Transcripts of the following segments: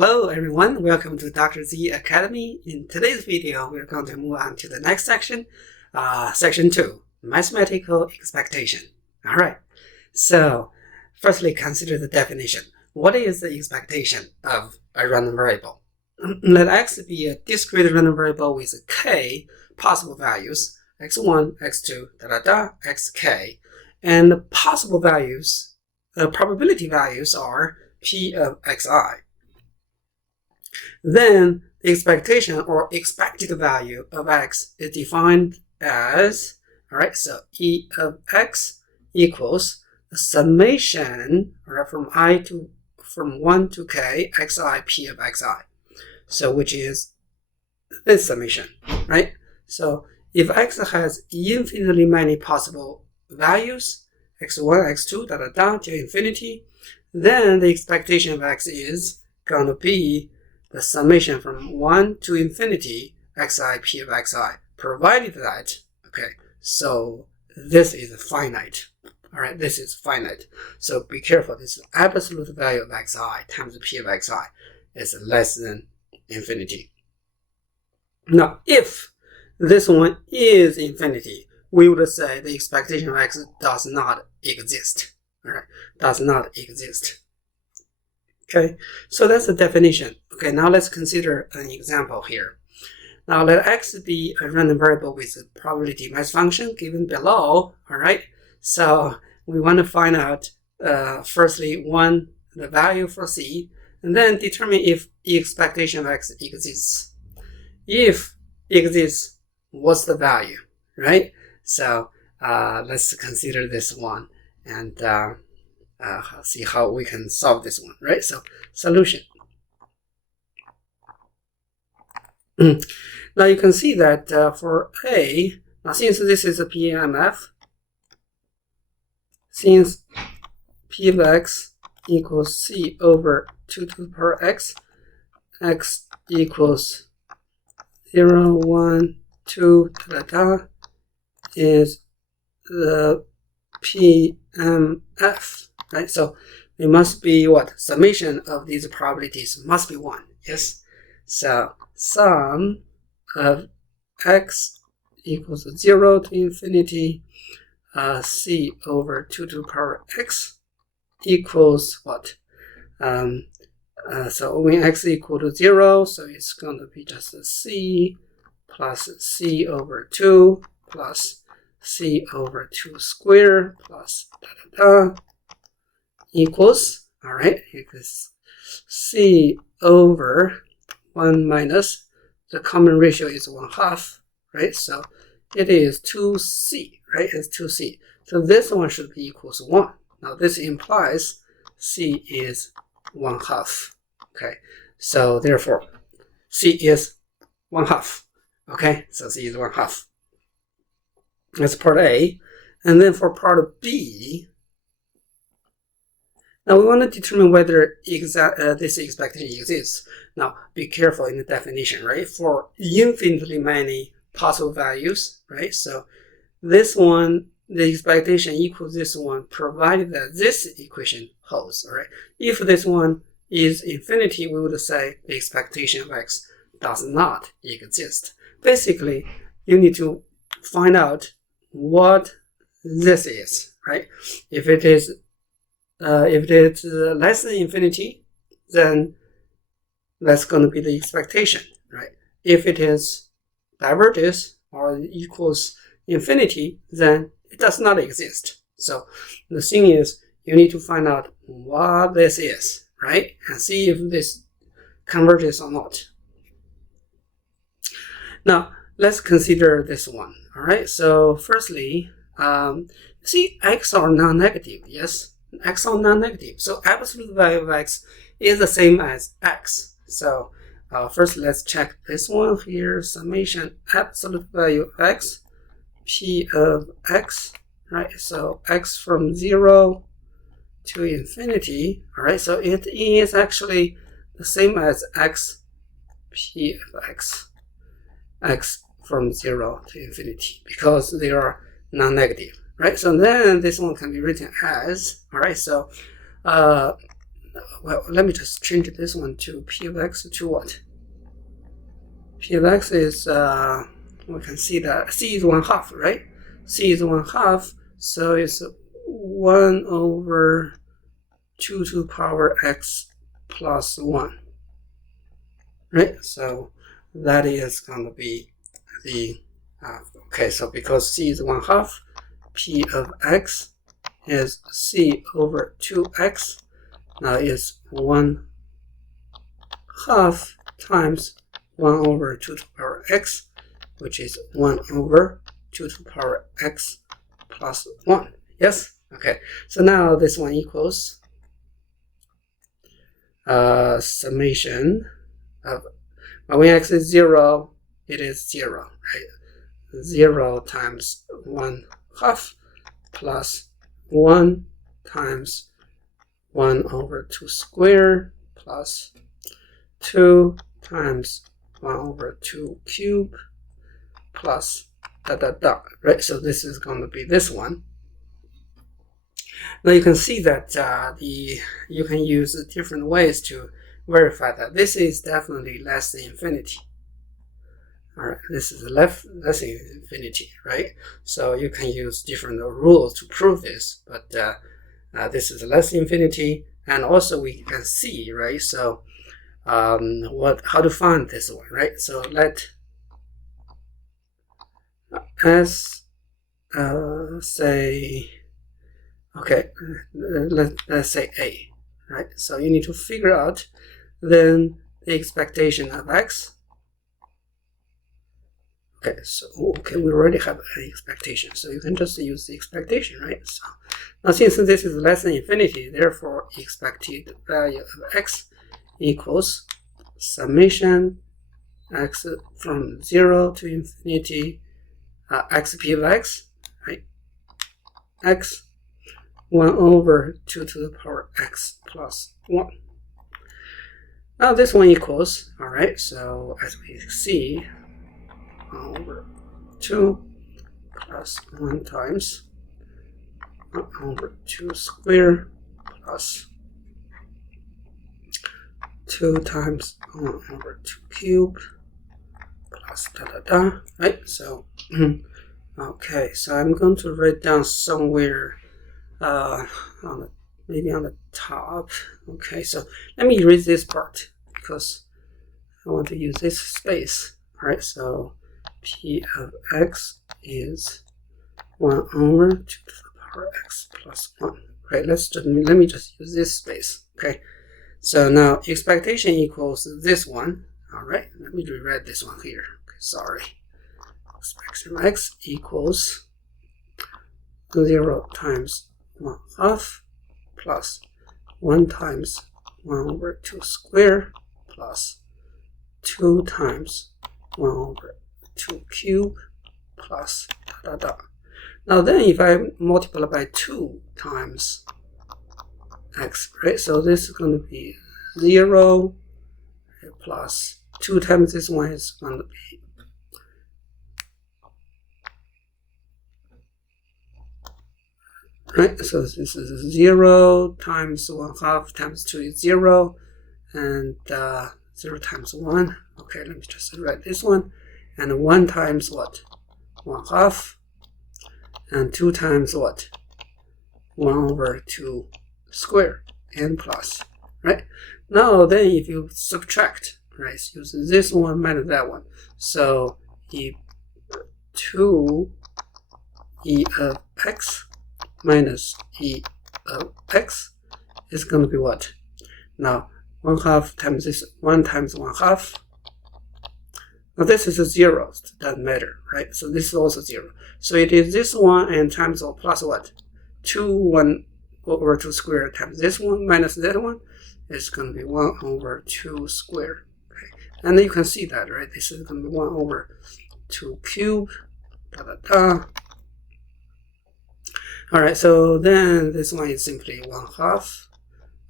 Hello everyone, welcome to DrZ Academy. In today's video, we're going to move on to the next section, section 2, mathematical expectation. Alright, so firstly consider the definition. What is the expectation of a random variable? Let x be a discrete random variable with k possible values, x1, x2, xk, and the possible values, the probability values are p of xi. Then the expectation or expected value of x is defined as, alright, so e of x equals the summation, right, from 1 to k xi p of xi. So which is this summation, right? So if x has infinitely many possible values, x1, x2, to infinity, then the expectation of x is going to be the summation from 1 to infinity xi p of xi, provided that, okay, so this is finite. All right, this is finite. So be careful, this absolute value of xi times p of xi is less than infinity. Now, if this one is infinity, we would say the expectation of x does not exist. All right, does not exist. Okay, so that's the definition. Okay, now let's consider an example here. Now let x be a random variable with a probability mass function given below. All right, so we want to find out firstly the value for c, and then determine if the expectation of x exists. If it exists, what's the value, right? So let's consider this one and see how we can solve this one, right? So solution. Now you can see that for A, now since this is a PMF, since P of x equals C over 2 to the power x, x equals 0, 1, 2, is the PMF, right? So it must be what? Summation of these probabilities must be 1, yes? So sum of x equals 0 to infinity c over 2 to the power x equals what? So when x equal to 0, so it's going to be just a c plus c over 2 plus c over 2 squared plus equals, all right, equals c over 1 minus, the common ratio is 1/2, right? So it is 2c, right? It's 2c. So this one should be equals 1. Now this implies c is 1/2. Okay, so therefore c is 1/2. Okay, so c is 1/2. That's part A. And then for part B, now we want to determine whether this expectation exists. Now be careful in the definition, right? For infinitely many possible values, right? So this one, the expectation equals this one, provided that this equation holds, all right? If this one is infinity, we would say the expectation of x does not exist. Basically, you need to find out what this is, right? If it is less than infinity, then that's going to be the expectation, right? If it is diverges or equals infinity, then it does not exist. So the thing is, you need to find out what this is, right? And see if this converges or not. Now, let's consider this one, all right? So firstly, see, x are non-negative, yes? X are non-negative, so absolute value of x is the same as x. So first let's check this one here, summation absolute value of x, p of x, right? So x from 0 to infinity, all right? So it is actually the same as x, p of x, x from 0 to infinity, because they are non-negative, right? So then this one can be written as, all right, so well, let me just change this one to P of X to what? P of X is, we can see that C is 1/2, right? C is 1/2, so it's 1 over 2 to the power X plus 1, right? So that is going to be the, okay, so because C is 1/2, P of X is C over 2X. Now it's 1/2 times 1 over 2 to the power X, which is 1 over 2 to the power X plus 1. Yes? Okay. So now this one equals summation of, when X is 0, it is 0, right? 0 times 1/2 plus 1 times 1 over 2 squared plus 2 times 1 over 2 cubed plus right? So this is going to be this one. Now you can see that you can use different ways to verify that this is definitely less than infinity. All right, this is less than infinity, right? So you can use different rules to prove this, but this is less than infinity, and also we can see, right? So how to find this one, right? So let S say, okay, let's say A, right? So you need to figure out then the expectation of X. Okay, so we already have an expectation, so you can just use the expectation, right? So now since this is less than infinity, therefore expected value of X equals summation X from 0 to infinity, XP of X, right? X 1 over 2 to the power X plus 1. Now this one equals, all right, so as we see, 1 over 2 plus 1 times 1 over 2 squared plus 2 times 1 over 2 cubed plus right? So, okay, so I'm going to write down somewhere maybe on the top. Okay, so let me erase this part because I want to use this space. All right, so P of X is 1 over 2 to the power X plus 1. Right, let me just use this space. Okay, so now expectation equals this one. All right, let me rewrite this one here. Okay, sorry. Expectation of X equals 0 times 1/2 plus 1 times 1 over 2 squared plus 2 times 1 over 2 cubed plus Now then if I multiply by 2 times X, right? So this is going to be 0 plus 2 times this one is going to be right, so this is 0 times 1/2 times 2 is 0, and 0 times 1. Okay, let me just write this one. And 1 times what? 1/2. And 2 times what? 1 over 2 squared and plus. Right? Now then if you subtract, right, so use this one minus that one. So E2 E of X minus E of X is going to be what? Now 1/2 times this 1 times 1/2. Now this is a 0, so it doesn't matter, right? So this is also 0. So it is this one and times or plus what? 2 1 over 2 squared times this one minus that one is going to be 1 over 2 squared. Okay. And then you can see that, right? This is going to be 1 over 2 cubed. All right, so then this one is simply 1/2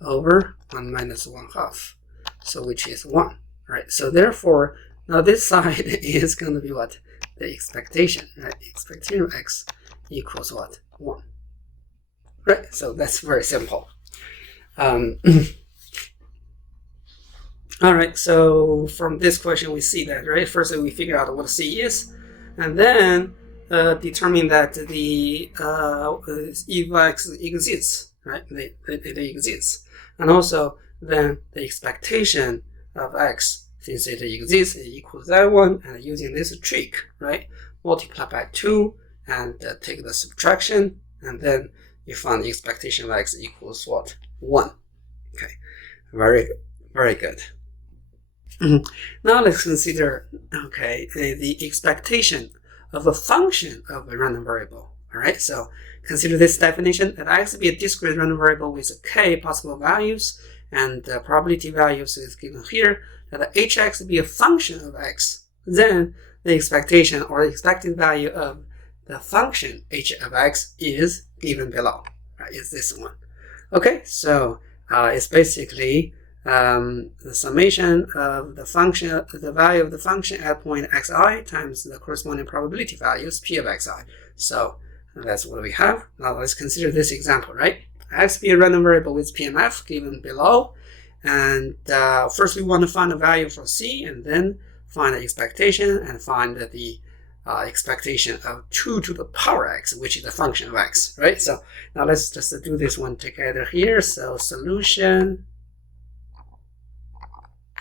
over 1 minus 1/2, so which is 1, right? So therefore, now this side is going to be what? The expectation, right? Expectation of X equals what? 1, right? So that's very simple. All right, so from this question, we see that, right? First, we figure out what C is, and then determine that the if X exists, right? It exists. And also, then the expectation of X, since it exists, it equals that one, and using this trick, right? Multiply by 2 and take the subtraction, and then you find the expectation of X equals what? 1. Okay, very good. Now let's consider, okay, the expectation of a function of a random variable. All right, so consider this definition that X be a discrete random variable with k possible values, and the probability values is given here, that hx be a function of X. Then the expectation or expected value of the function h of X is given below, right? Is this one. Okay, so it's basically the summation of the function, the value of the function at point xi times the corresponding probability values p of xi. So that's what we have. Now let's consider this example, right? X be a random variable with PMF given below, and first we want to find the value for C, and then find the expectation and find the expectation of 2 to the power x, which is the function of x, right? So now let's just do this one together here. So solution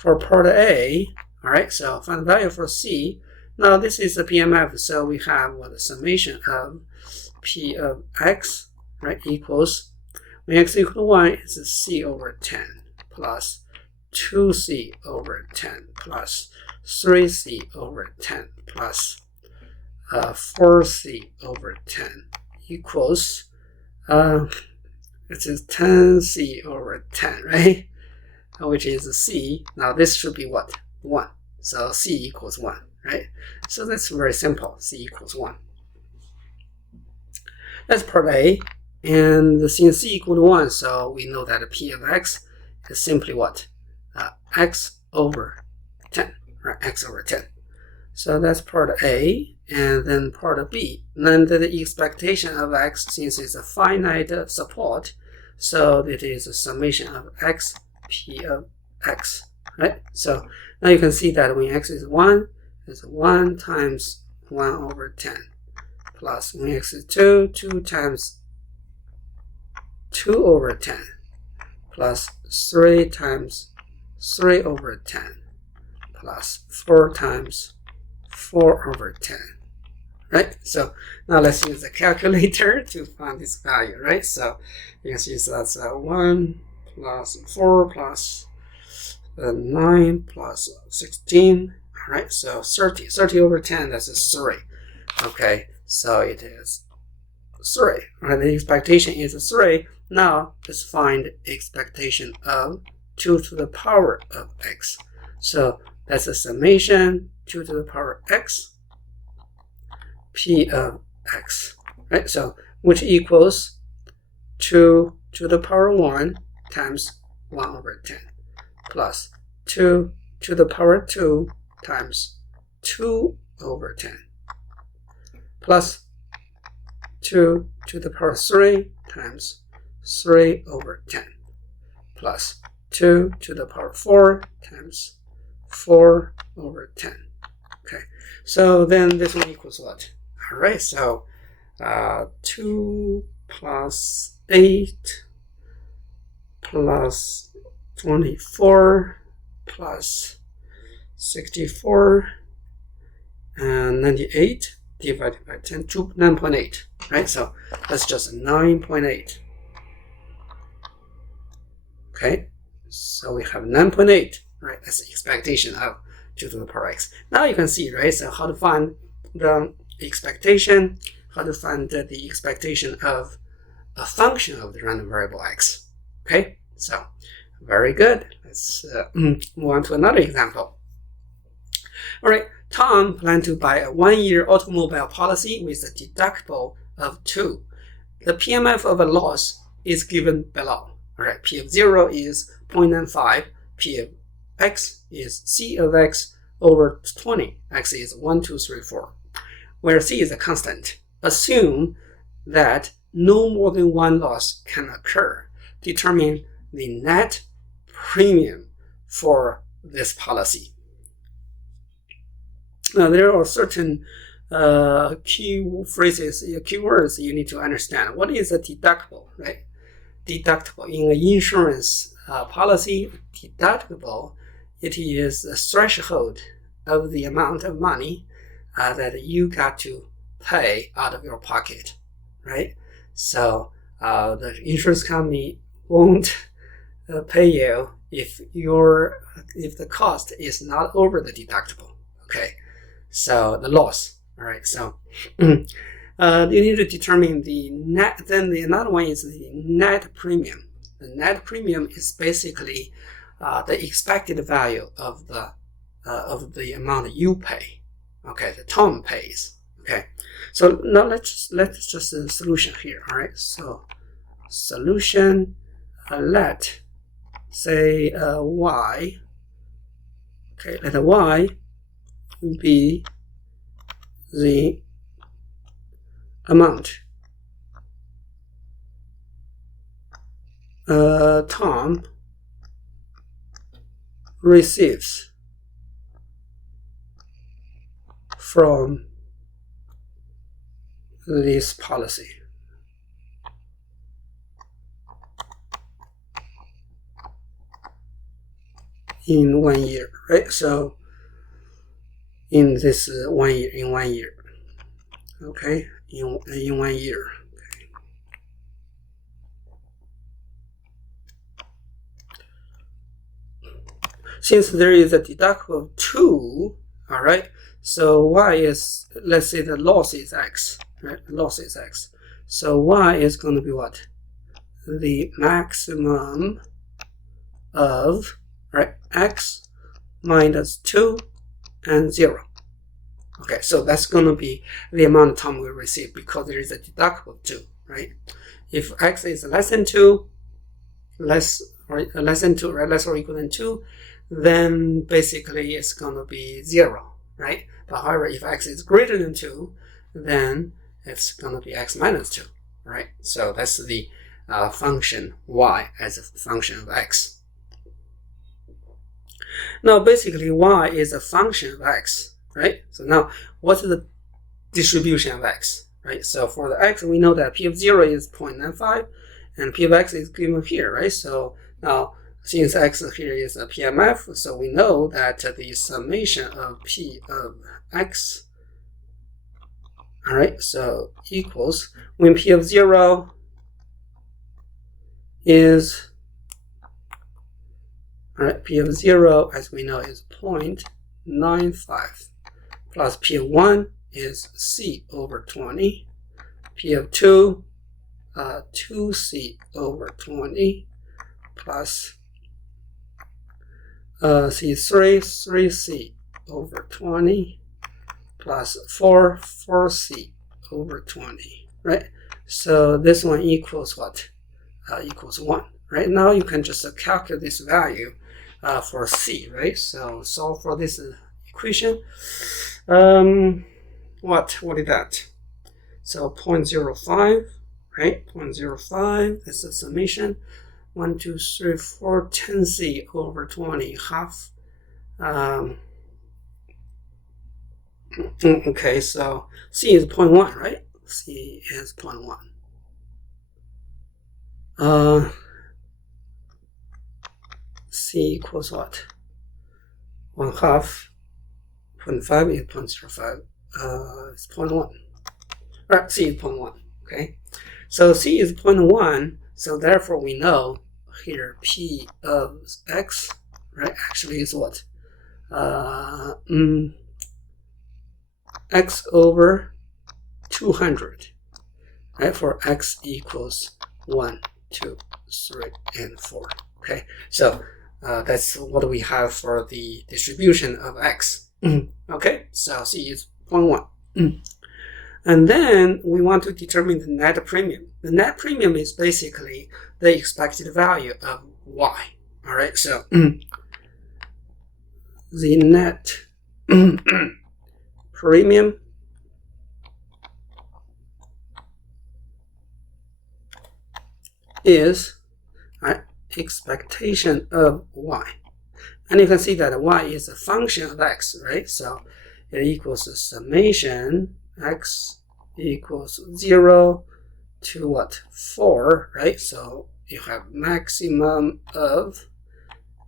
for part A, all right, so find the value for C. Now this is the PMF, so we have what the summation of P of X, right, equals, when X equals 1, it's C over 10 plus 2C over 10 plus 3C over 10 plus 4C over 10 equals, it is 10C over 10, right? Which is C. Now this should be what? 1. So C equals 1, right? So that's very simple. C equals 1. That's part A. And since C equals 1, so we know that P of X is simply what? X over 10, right? X over 10. So that's part A. And then part B. Then the expectation of X, since it's a finite support, so it is a summation of X P of X, right? So now you can see that when X is 1, it's 1 times 1 over 10 plus when X is 2, 2 times 2 over 10 plus 3 times 3 over 10 plus 4 times 4 over 10, right? So now let's use the calculator to find this value, right? So you can see so that's 1 plus 4 plus 9 plus 16, all right? So 30 over 10, that's 3. Okay, so it is 3, right? The expectation is 3. Now let's find expectation of 2 to the power of x. So that's a summation 2 to the power x p of x, right? So which equals 2 to the power 1 times 1 over 10 plus 2 to the power 2 times 2 over 10 plus 2 to the power 3 times 3 over 10 plus 2 to the power 4 times 4 over 10. Okay, so then this one equals what? All right, so 2 plus 8 plus 24 plus 64 and 98 divided by 10, 9.8, right? So that's just 9.8. Okay, so we have 9.8, right? That's the expectation of 2 to the power x. Now you can see, right? So how to find the expectation, how to find the expectation of a function of the random variable x. Okay, so very good. Let's move on to another example. All right, Tom planned to buy a 1-year automobile policy with a deductible of 2. The PMF of a loss is given below. All right, P of 0 is 0.95, P of x is C of x over 20. X is 1, 2, 3, 4, where C is a constant. Assume that no more than one loss can occur. Determine the net premium for this policy. Now, there are certain key phrases, keywords you need to understand. What is a deductible, right? Deductible in an insurance policy, deductible, it is a threshold of the amount of money that you got to pay out of your pocket, right? So the insurance company won't pay you if the cost is not over the deductible. Okay, so the loss. All right, so you need to determine the net. Then another one is the net premium. The net premium is basically the expected value of the amount you pay. Okay, the Tom pays. Okay, so now let's just a solution here. All right, so solution, let say y. Okay, let y be the amount Tom receives from this policy. In 1 year, right? So in this 1 year, in 1 year, okay, in 1 year. Okay. Since there is a deductible of 2, all right, so y is, let's say the loss is x, right? Loss is x. So y is going to be what? The maximum of, right, x minus 2 and 0. Okay, so that's going to be the amount Tom will receive because there is a deductible of 2, right? If x is less than 2, less or equal than 2, then basically it's going to be 0, right? But however, if x is greater than 2, then it's going to be x minus 2, right? So that's the function y as a function of x. Now, basically, y is a function of x, right? So now, what's the distribution of x, right? So for the x, we know that p of 0 is 0.95, and p of x is given here, right? So now, since x here is a PMF, so we know that the summation of p of x, all right, so equals, when p of 0 is, all right, p of 0, as we know, is 0.95, plus p of 1 is c over 20, p of 2, 2c over 20, plus c3, 3c over 20, plus 4, 4c over 20, right? So this one equals what? Equals 1. Right now you can just calculate this value for c, right? So solve for this equation. What is that? So 0.05, right? 0.05, that's the summation. 1, 2, 3, 4, 10c over 20, half. Okay, so c is 0.1, right? C is 0.1. C equals what? 1/2. 0.5 is 0.05. It's 0.1. Right, C is 0.1. Okay, so C is 0.1. So therefore, we know here P of x, right, actually is what? X over 200, right, for x equals 1, 2, 3, and 4. Okay, so that's what we have for the distribution of x. Okay, so C is 0.1. And then we want to determine the net premium. The net premium is basically the expected value of y. All right, so the net premium is expectation of y. And you can see that y is a function of x, right? So it equals the summation x equals 0 to what? 4, right? So you have maximum of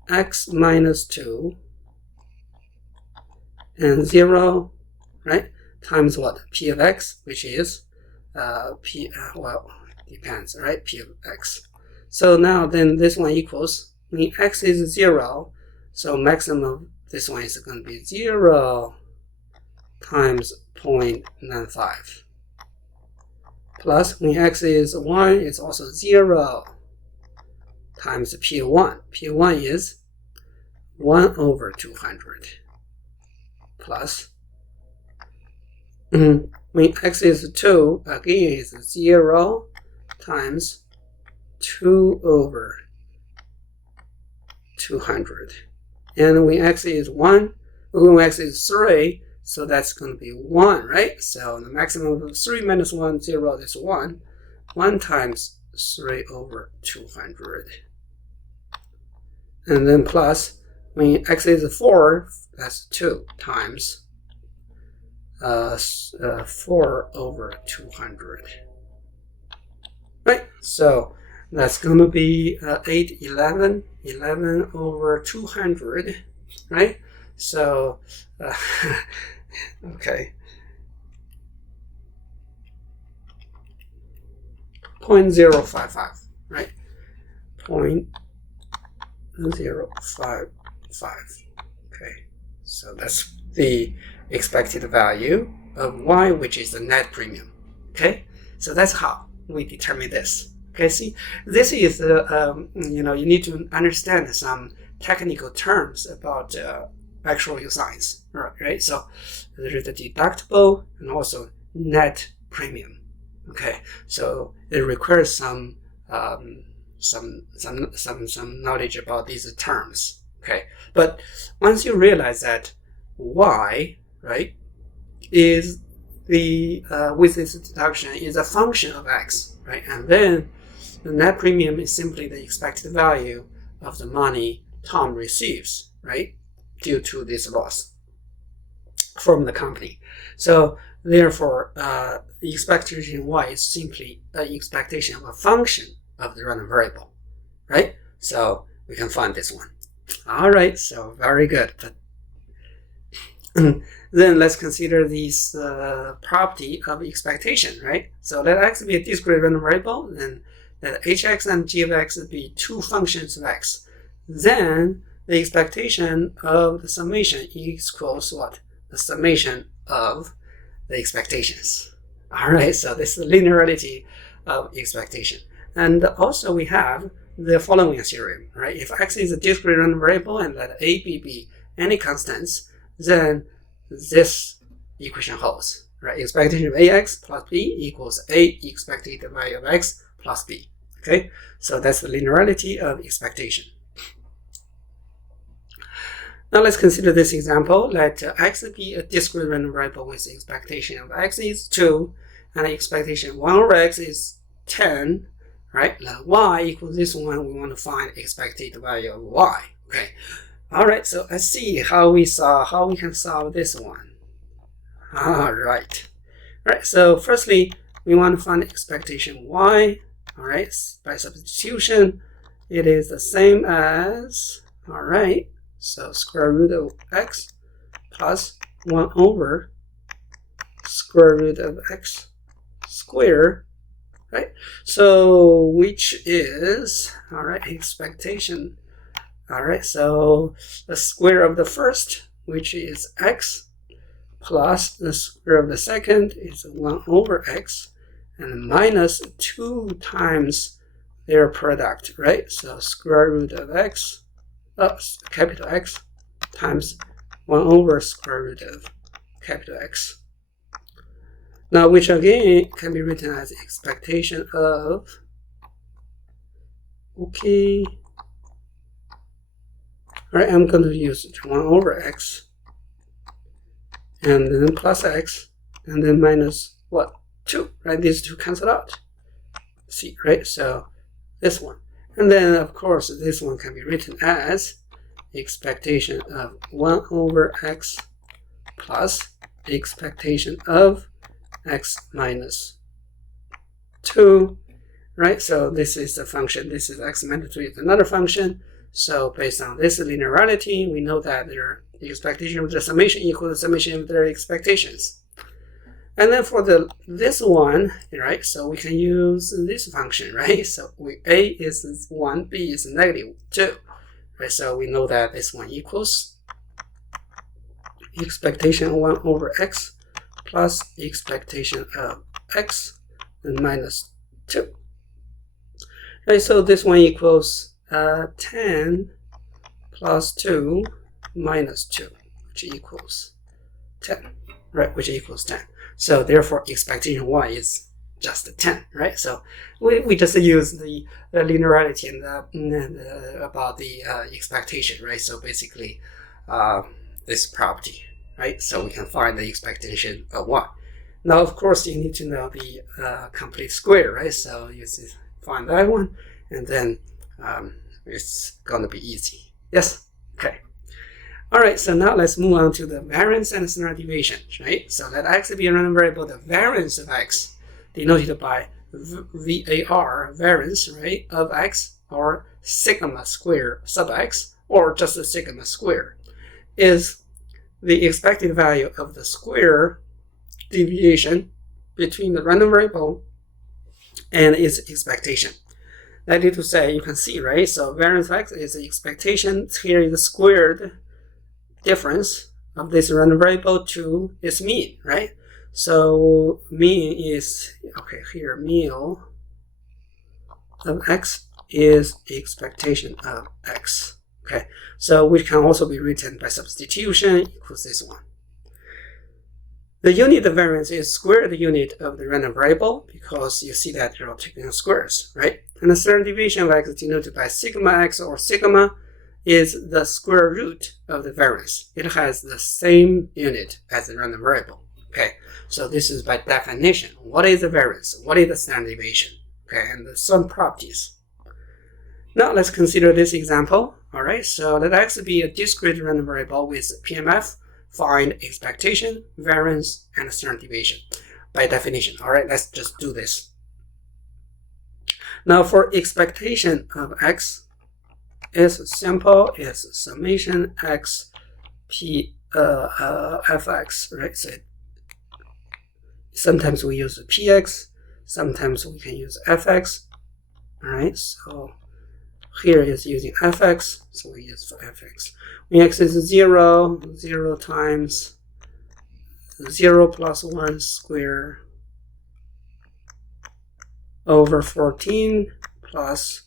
x minus 2 and 0, right? Times what? P of x, which is well, depends, right? P of x. So now then this one equals, when x is 0, so maximum, this one is going to be 0 times 0.95. Plus, when x is 1, it's also 0 times P of 1. P of 1 is 1 over 200. Plus, when x is 2, again is 0 times 2 over 200. And when x is 1, when x is 3, so that's going to be 1, right? So the maximum of 3 minus 1, 0 is 1. 1 times 3 over 200. And then plus, when x is 4, that's 2 times 4 over 200. Right? So that's going to be 8, 11, 11 over 200, right? So, okay. 0.055, right? 0.055. Okay, so that's the expected value of y, which is the net premium. Okay, so that's how we determine this. Okay, see, this is you know, you need to understand some technical terms about actuarial science, right? So there is the deductible and also net premium. Okay, so it requires some knowledge about these terms. Okay, but once you realize that y, right, is the with this deduction is a function of x, right, and then the net premium is simply the expected value of the money Tom receives, right, due to this loss from the company. So therefore, the expectation y is simply the expectation of a function of the random variable, right? So we can find this one. All right, so very good. But then let's consider this property of expectation, right? So let x be a discrete random variable, then let hx and g of x be two functions of x. Then the expectation of the summation equals what? The summation of the expectations. All right, so this is the linearity of expectation. And also we have the following theorem, right? If x is a discrete random variable and let a, b be any constants, then this equation holds, right? Expectation of ax plus b equals a expected value of x plus b. Okay, so that's the linearity of expectation. Now let's consider this example. Let x be a discrete random variable with expectation of x is 2 and expectation 1 over x is 10, right? Let y equals this one. We want to find expected value of y. Okay. All right. So let's see how we can solve this one. All right. All right. So firstly, we want to find expectation y. All right. By substitution, it is the same as, all right, so square root of x plus 1 over square root of x squared, right? So which is, all right, expectation. All right, so the square of the first, which is x, plus the square of the second is 1 over x, and minus 2 times their product, right? So square root of x, capital X, times 1 over square root of capital X. Now, which again can be written as expectation of, okay, all right, I'm going to use 1 over x, and then plus x, and then minus what? 2, right? These two cancel out. See, right? So this one. And then, of course, this one can be written as expectation of 1 over x plus expectation of x minus 2, right? So this is the function. This is x minus 2 is another function. So based on this linearity, we know that the expectation of the summation equals the summation of their expectations. And then for this one, right, so we can use this function, right? So a is 1, b is negative 2, right? So we know that this one equals expectation of 1 over x plus expectation of x and minus 2. Right, so this one equals 10 plus 2 minus 2, which equals 10, right, which equals 10. So therefore, expectation y is just 10, right? So we just use the linearity and about the expectation, right? So basically, this property, right? So we can find the expectation of y. Now, of course, you need to know the complete square, right? So you find that one, and then it's going to be easy. Yes? Okay. All right, so now let's move on to the variance and standard deviation, right? So let x be a random variable, the variance of x, denoted by VAR, variance, right, of x, or sigma square sub x, or just the sigma square, is the expected value of the square deviation between the random variable and its expectation. That is to say, you can see, right? So variance of x is the expectation. Here is the squared difference of this random variable to its mean, right? So mean is, okay, here mean of x is expectation of x. Okay, so which can also be written by substitution equals this one. The unit of variance is square the unit of the random variable, because you see that you're taking squares, right? And the standard deviation of x is denoted by sigma x, or sigma is the square root of the variance. It has the same unit as the random variable. Okay, so this is by definition. What is the variance? What is the standard deviation? Okay, and some properties. Now let's consider this example. All right, so let x be a discrete random variable with PMF. Find expectation, variance, and standard deviation by definition. All right, let's just do this. Now for expectation of x, is simple. It's summation x p fx, right? So sometimes we use px, sometimes we can use fx. All right, so here is using fx, so we use fx. When x is 0, 0 times 0 plus 1 square over 14 plus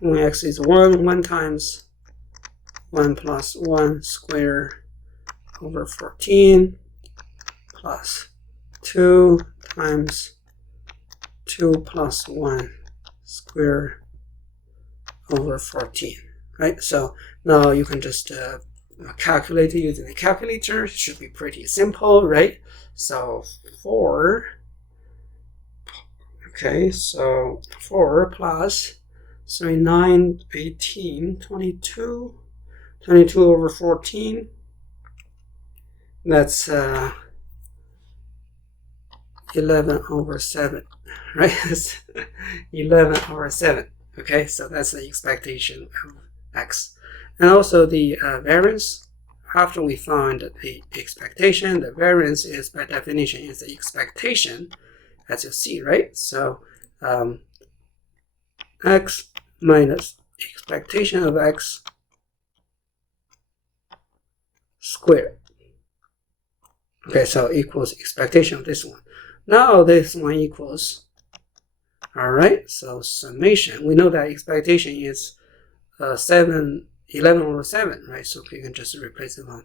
when x is 1, 1 times 1 plus 1 square over 14 plus 2 times 2 plus 1 square over 14, right? So now you can just calculate it using the calculator. It should be pretty simple, right? So 4, okay, so 4 plus 3, 9, 18, 22, 22 over 14, that's 11 over 7, right? 11 over 7. Okay, so that's the expectation of x. And also the variance, after we find the expectation, the variance is by definition is the expectation, as you see, right? So x minus expectation of x squared. Okay, so equals expectation of this one. Now this one equals, all right, so summation. We know that expectation is 11 over 7, right? So we can just replace it on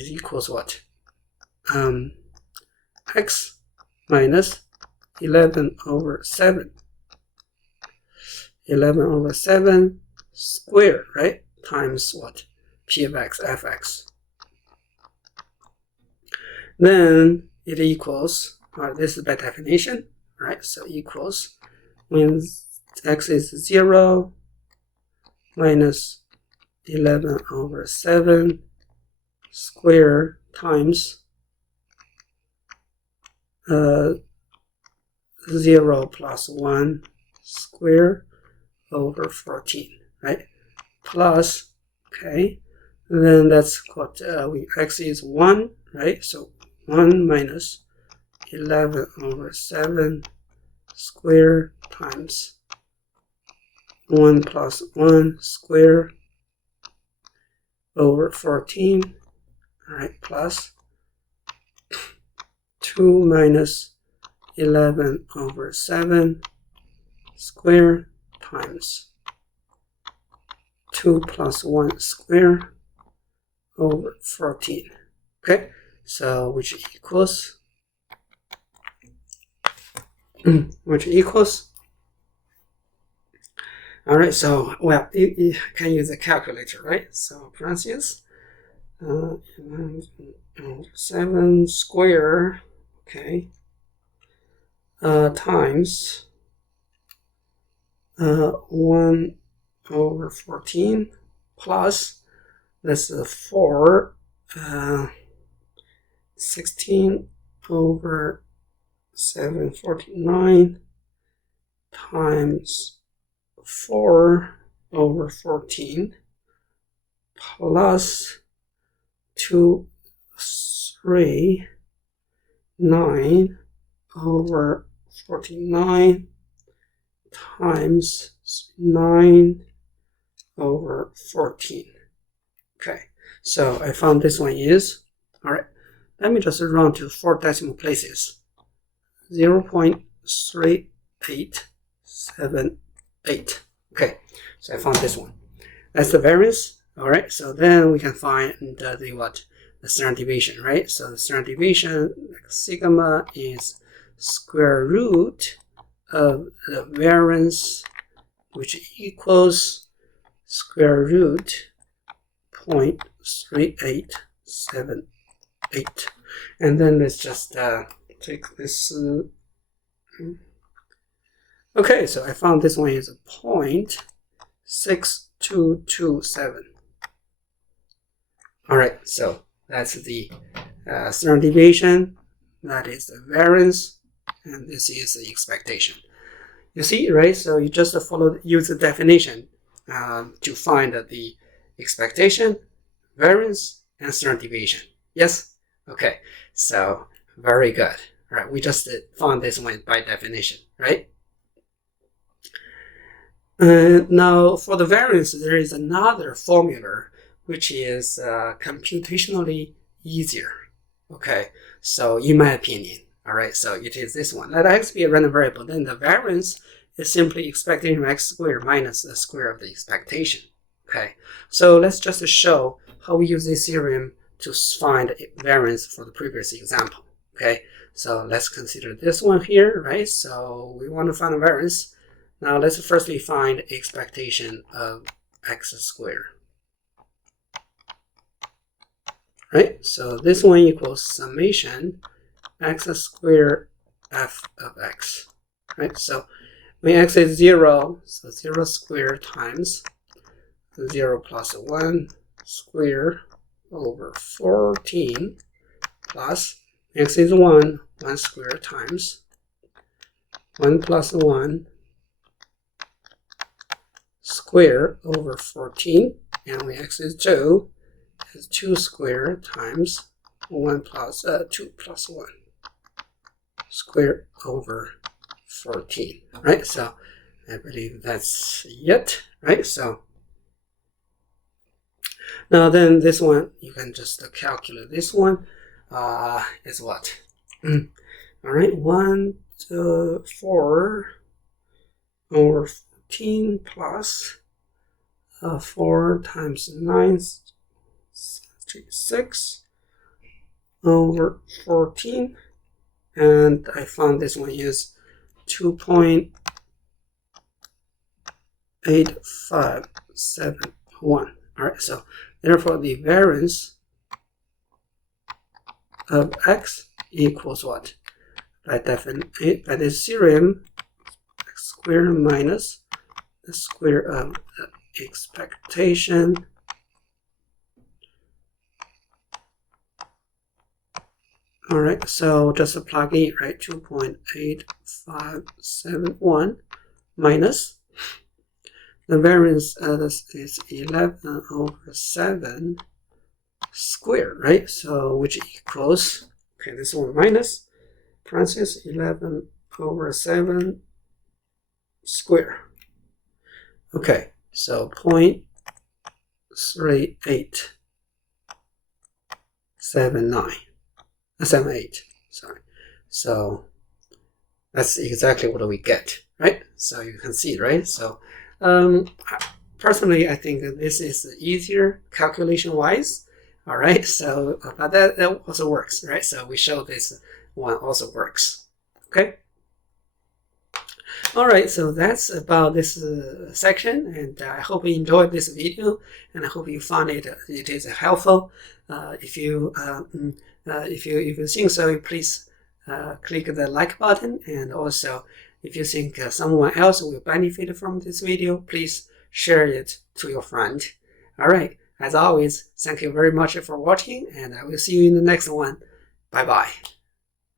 equals what? X minus 11 over 7. 11 over 7 squared, right? Times what? P of x, fx. Then it equals, this is by definition, right? So equals when x is 0 minus 11 over 7 square times 0 plus 1 square over 14, right? Plus, okay, and then that's what x is 1, right? So 1 minus 11 over 7 square times 1 plus 1 square over 14, all right, plus 2 minus 11 over 7 square times 2 plus 1 square over 14. Okay, so which equals all right, so well, you can use a calculator, right? So parentheses 7 square, okay, times 1 over 14 plus this is 4 16 over 749 times 4 over 14 plus 2 3 9 over 49 times 9 over 14. Okay, so I found this one is, all right, let me just round to 4 decimal places. 0.3878. Okay, so I found this one. That's the variance. All right, so then we can find the what? The standard deviation, right? So the standard deviation, like sigma, is square root of the variance, which equals square root 0.3878. And then let's just take this. Okay, so I found this one is a 0.6227. All right, so that's the standard deviation. That is the variance, and this is the expectation. You see, right? So you just use the definition to find the expectation, variance, and standard deviation. Yes? Okay, so very good. All right, we just found this one by definition, right? Now, for the variance, there is another formula which is computationally easier. Okay, so in my opinion, all right, so it is this one. Let x be a random variable, then the variance is simply expectation of x squared minus the square of the expectation. Okay, so let's just show how we use this theorem to find variance for the previous example. Okay, so let's consider this one here, right? So we want to find a variance. Now let's firstly find expectation of x squared. Right, so this one equals summation x squared f of x. Right, so when x is 0, so 0 squared times 0 plus 1 squared over 14 plus x is 1 squared times 1 plus 1 squared over 14, and when x is 2, is 2 squared times 1 plus 2 plus 1 squared over 14. Right, so I believe that's it. Right, so now then this one you can just calculate. This one is what? All right, 1 to 4 over 14 plus 4 times 9, 6 over 14, and I found this one is 2.8571. All right, so therefore the variance of x equals what? By this theorem, x squared minus the square of the expectation All right, so just plug in, right? 2.8571 minus the variance is 11 over 7 squared, right? So which equals, okay, this one minus parentheses 11 over 7 squared. Okay, so 0.3878, sorry. So that's exactly what we get, right? So you can see, right? So personally, I think that this is easier calculation-wise. All right, so but that also works, right? So we show this one also works. Okay. All right, so that's about this section, and I hope you enjoyed this video, and I hope you found it is helpful. If you think so, please click the like button, and also if you think someone else will benefit from this video, please share it to your friend. All right, as always, thank you very much for watching, and I will see you in the next one. Bye bye.